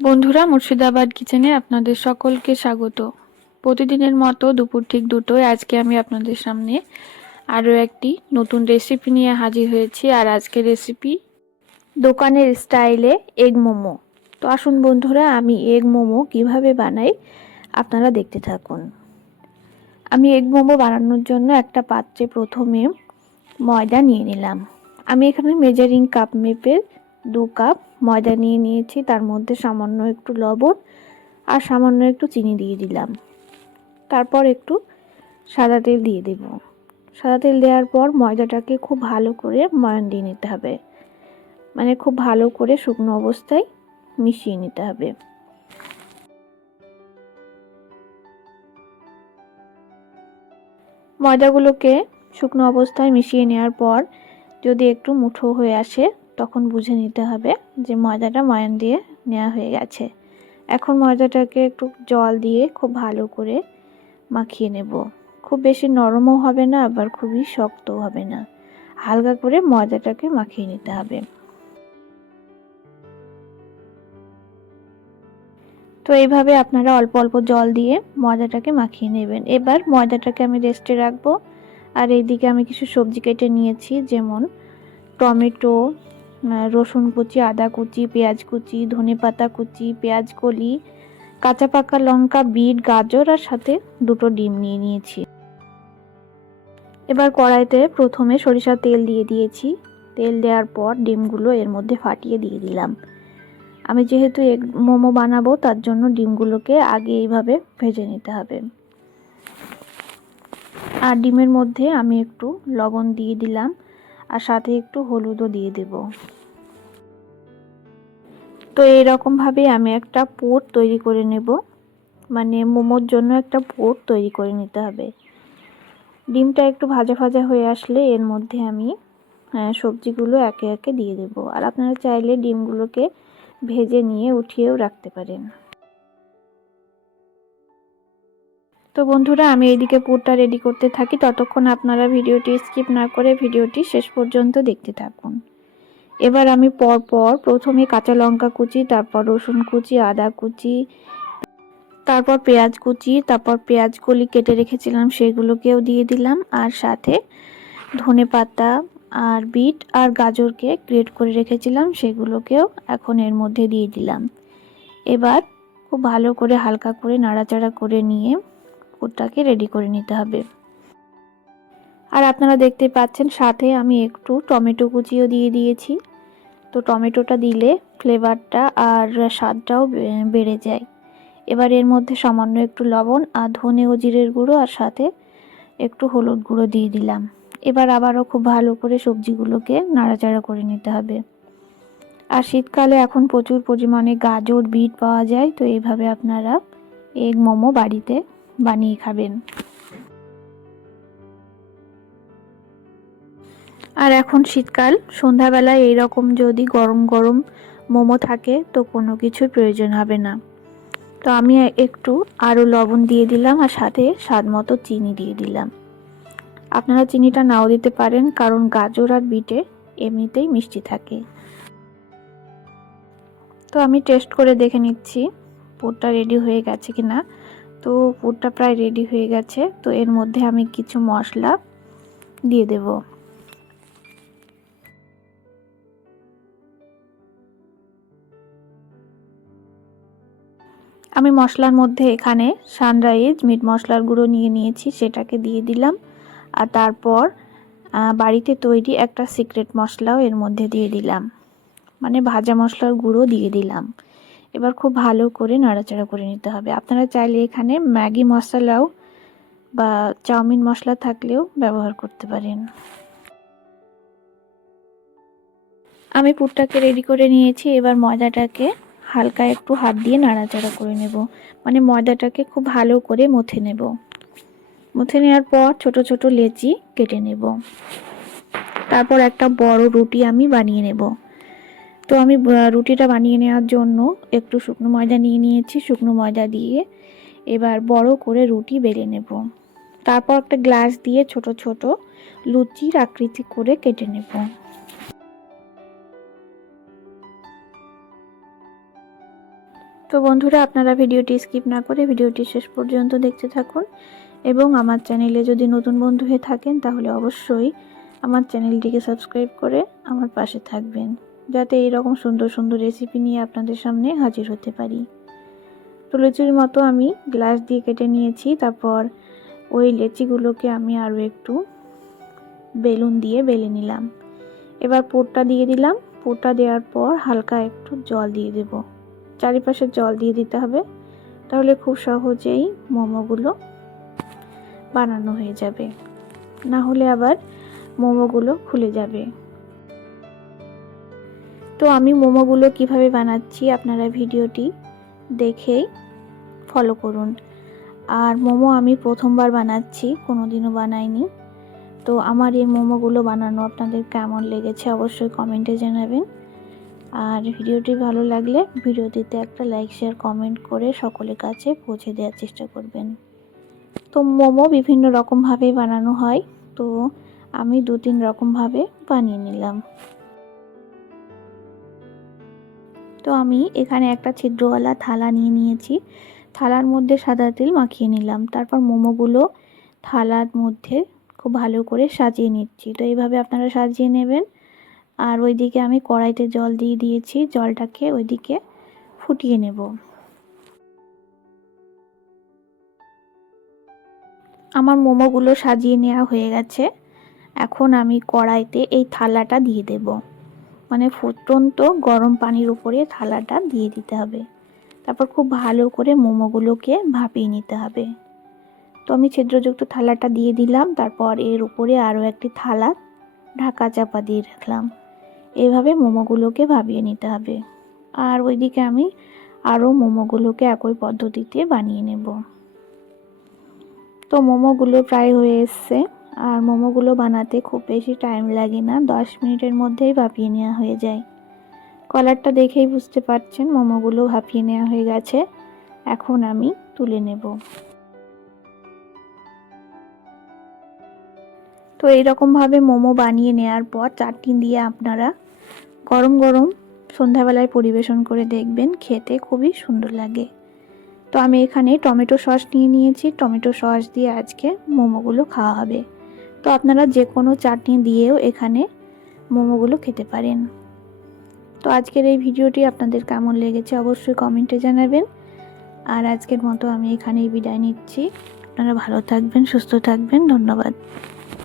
বন্ধুরা, মুর্শিদাবাদ কিচেনে আপনাদের সকলকে স্বাগত। প্রতিদিনের মতো দুপুর ঠিক দুটোয় আজকে আমি আপনাদের সামনে আরও একটি নতুন রেসিপি নিয়ে হাজির হয়েছি। আর আজকে রেসিপি দোকানের স্টাইলে এগ মোমো। তো আসুন বন্ধুরা, আমি এগ মোমো কীভাবে বানাই আপনারা দেখতে থাকুন। আমি এগ মোমো বানানোর জন্য একটা পাত্রে প্রথমে ময়দা নিয়ে নিলাম। আমি এখানে মেজারিং কাপ মেপের দু কাপ ময়দা নিয়ে নিয়েছি, তার মধ্যে সামান্য একটু লবণ আর সামান্য একটু চিনি দিয়ে দিলাম। তারপর একটু সাদা তেল দিয়ে দেব। সাদা তেল দেওয়ার পর ময়দাটাকে খুব ভালো করে ময়ান দিয়ে নিতে হবে। মানে খুব ভালো করে শুকনো অবস্থায় মিশিয়ে নিতে হবে। ময়দাগুলোকে শুকনো অবস্থায় মিশিয়ে নেওয়ার পর যদি একটু মুঠো হয়ে আসে তখন বুঝে নিতে হবে যে ময়দাটা ময়ান দিয়ে নেওয়া হয়ে গেছে। এখন ময়দাটাকে একটু জল দিয়ে খুব ভালো করে মাখিয়ে নেব। খুব বেশি নরমও হবে না, আবার খুবই শক্তও হবে না। হালকা করে ময়দাটাকে মাখিয়ে নিতে হবে। তো এইভাবে আপনারা অল্প অল্প জল দিয়ে ময়দাটাকে মাখিয়ে নেবেন। এবার ময়দাটাকে আমি রেস্টে রাখব। আর এইদিকে আমি কিছু সবজি কেটে নিয়েছি, যেমন টমেটো রসুন কুচি, আদা কুচি, পেঁয়াজ কুচি, ধনে পাতা কুচি, পেঁয়াজ কলি, কাঁচা পাকা লঙ্কা, বিট, গাজর আর সাথে দুটো ডিম নিয়ে নিয়েছি। এবার কড়াইতে প্রথমে সরিষার তেল দিয়ে দিয়েছি। তেল দেওয়ার পর ডিমগুলো এর মধ্যে ফাটিয়ে দিয়ে দিলাম। আমি যেহেতু এগ মোমো বানাবো, তার জন্য ডিমগুলোকে আগে এইভাবে ভেজে নিতে হবে। আর ডিমের মধ্যে আমি একটু লবণ দিয়ে দিলাম, আর সাথে একটু হলুদও দিয়ে দেব। তো এইরকমভাবে আমি একটা পোট তৈরি করে নেব। মানে মোমোর জন্য একটা পোট তৈরি করে নিতে হবে। ডিমটা একটু ভাজা ভাজা হয়ে আসলে এর মধ্যে আমি সবজিগুলো একে একে দিয়ে দেব। আর আপনারা চাইলে ডিমগুলোকে ভেজে নিয়ে উঠিয়েও রাখতে পারেন। তো বন্ধুরা, আমি এইদিকে পুরটা রেডি করতে থাকি। ততক্ষণ আপনারা ভিডিওটি স্কিপ না করে ভিডিওটি শেষ পর্যন্ত দেখতে থাকুন। এবার আমি পর পর প্রথমে কাঁচা লঙ্কা কুচি, তারপর রসুন কুচি, আদা কুচি, তারপর পেঁয়াজ কুচি, তারপর পেঁয়াজ কলি কেটে রেখেছিলাম, সেগুলোকেও দিয়ে দিলাম। আর সাথে ধনে পাতা আর বিট আর গাজরকে গ্রেট করে রেখেছিলাম, সেগুলোকেও এখন এর মধ্যে দিয়ে দিলাম। এবার খুব ভালো করে হালকা করে নাড়াচাড়া করে নিয়ে ওটাকে রেডি করে নিতে হবে। আর আপনারা দেখতে পাচ্ছেন সাথে আমি একটু টমেটো কুচিও দিয়ে দিয়েছি। তো টমেটোটা দিলে ফ্লেভারটা আর স্বাদটাও বেড়ে যায়। এবার এর মধ্যে সামান্য একটু লবণ আর ধনে ও জিরের গুঁড়ো আর সাথে একটু হলুদ গুঁড়ো দিয়ে দিলাম। এবার আবারও খুব ভালো করে সবজিগুলোকে নাড়াচাড়া করে নিতে হবে। আর শীতকালে এখন প্রচুর পরিমাণে গাজর, বিট পাওয়া যায়, তো এইভাবে আপনারা এগ মোমো বাড়িতে বানিয়ে খাবেন। আর এখন শীতকাল, সন্ধ্যাবেলায় এইরকম যদি গরম গরম মোমো থাকে, তো কোনো কিছুর প্রয়োজন হবে না। তো আমি একটু আরও লবণ দিয়ে দিলাম আর সাথে স্বাদ মতো চিনি দিয়ে দিলাম। আপনারা চিনিটা নাও দিতে পারেন, কারণ গাজর আর বিটে এমনিতেই মিষ্টি থাকে। তো আমি টেস্ট করে দেখে নিচ্ছি, পুরটা রেডি হয়ে গেছে কি না। তো পুরটা প্রায় রেডি হয়ে গেছে, তো এর মধ্যে আমি কিছু মশলা দিয়ে দেব। আমি মশলার মধ্যে এখানে সানরাইজ মিট মশলার গুঁড়ো নিয়ে নিয়েছি, সেটাকে দিয়ে দিলাম। আর তারপর বাড়িতে তৈরি একটা সিক্রেট মশলাও এর মধ্যে দিয়ে দিলাম। মানে ভাজা মশলার গুঁড়ো দিয়ে দিলাম। এবার খুব ভালো করে নাড়াচাড়া করে নিতে হবে। আপনারা চাইলে এখানে ম্যাগি মশলাও বা চাউমিন মশলা থাকলেও ব্যবহার করতে পারেন। আমি পুরটাকে রেডি করে নিয়েছি। এবার ময়দাটাকে হালকা একটু হাত দিয়ে নাড়াচাড়া করে নেব। মানে ময়দাটাকে খুব ভালো করে মথে নেব। মুছে নেওয়ার পর ছোট ছোট লেচি কেটে নেব। তারপর একটা বড় রুটি আমি বানিয়ে নেব। তো আমি রুটিটা বানিয়ে নেওয়ার জন্য একটু শুকনো ময়দা নিয়ে নিয়েছি। শুকনো ময়দা দিয়ে এবার বড় করে রুটি বেলে নেব। তারপর একটা গ্লাস দিয়ে ছোট ছোট লুচির আকৃতি করে কেটে নেব। তো বন্ধুরা, আপনারা ভিডিওটি স্কিপ না করে ভিডিওটি শেষ পর্যন্ত দেখতে থাকুন এবং আমার চ্যানেলে যদি নতুন বন্ধু হয়ে থাকেন, তাহলে অবশ্যই আমার চ্যানেলটিকে সাবস্ক্রাইব করে আমার পাশে থাকবেন, যাতে এইরকম সুন্দর সুন্দর রেসিপি নিয়ে আপনাদের সামনে হাজির হতে পারি। তো লুচির মতো আমি গ্লাস দিয়ে কেটে নিয়েছি, তারপর ওই লেচিগুলোকে আমি আরও একটু বেলুন দিয়ে বেলে নিলাম। এবার পুরটা দিয়ে দিলাম। পুরটা দেওয়ার পর হালকা একটু জল দিয়ে দেব। চারিপাশে জল দিয়ে দিতে হবে। তাহলে খুব সহজেই মোমোগুলো বানানো হয়ে যাবে। না হলে আবার মোমোগুলো খুলে যাবে। তো আমি মোমোগুলো কীভাবে বানাচ্ছি আপনারা ভিডিওটি দেখেই ফলো করুন। আর মোমো আমি প্রথমবার বানাচ্ছি, কোনোদিনও বানাইনি। তো আমার এই মোমোগুলো বানানো আপনাদের কেমন লেগেছে অবশ্যই কমেন্টে জানাবেন। আর ভিডিওটি ভালো লাগলে ভিডিওটিতে একটা লাইক শেয়ার কমেন্ট করে সকলের কাছে পৌঁছে দেওয়ার চেষ্টা করবেন। তো মোমো বিভিন্ন রকমভাবে বানানো হয়। তো আমি দু তিন রকমভাবে বানিয়ে নিলাম। তো আমি এখানে একটা ছিদ্রওয়ালা থালা নিয়ে নিয়েছি। থালার মধ্যে সাদা তেল মাখিয়ে নিলাম। তারপর মোমোগুলো থালার মধ্যে খুব ভালো করে সাজিয়ে নিচ্ছি। তো এইভাবে আপনারা সাজিয়ে নেবেন। আর ওইদিকে আমি কড়াইতে জল দিয়ে দিয়েছি, জলটাকে ওইদিকে ফুটিয়ে নেব। আমার মোমোগুলো সাজিয়ে নেওয়া হয়ে গেছে। এখন আমি কড়াইতে এই থালাটা দিয়ে দেব। মানে ফুটন্ত গরম পানির উপরে থালাটা দিয়ে দিতে হবে। তারপর খুব ভালো করে মোমোগুলোকে ভাপিয়ে নিতে হবে। তো আমি ছিদ্রযুক্ত থালাটা দিয়ে দিলাম, তারপর এর উপরে আরও একটি থালা ঢাকা চাপা দিয়ে রাখলাম। এভাবে মোমোগুলোকে ভাবিয়ে নিতে হবে। আর ওইদিকে আমি আরও মোমোগুলোকে একই পদ্ধতিতে বানিয়ে নেব। তো মোমোগুলো প্রায় হয়ে এসছে। আর মোমোগুলো বানাতে খুব বেশি টাইম লাগে না, দশ মিনিটের মধ্যেই ভাপিয়ে নেওয়া হয়ে যায়। কলারটা দেখেই বুঝতে পারছেন, মোমোগুলো ভাপিয়ে নেওয়া হয়ে গেছে। এখন আমি তুলে নেব। তো এইরকমভাবে মোমো বানিয়ে নেওয়ার পর চাটনি দিয়ে আপনারা গরম গরম সন্ধ্যাবেলায় পরিবেশন করে দেখবেন, খেতে খুবই সুন্দর লাগে। তো আমি এখানে টমেটো সস নিয়ে নিয়েছি। টমেটো সস দিয়ে আজকে মোমোগুলো খাওয়া হবে। তো আপনারা যে কোনো চাটনি দিয়েও এখানে মোমোগুলো খেতে পারেন। তো আজকের এই ভিডিওটি আপনাদের কেমন লেগেছে অবশ্যই কমেন্টে জানাবেন। আর আজকের মতো আমি এখানেই বিদায় নিচ্ছি। আপনারা ভালো থাকবেন, সুস্থ থাকবেন। ধন্যবাদ।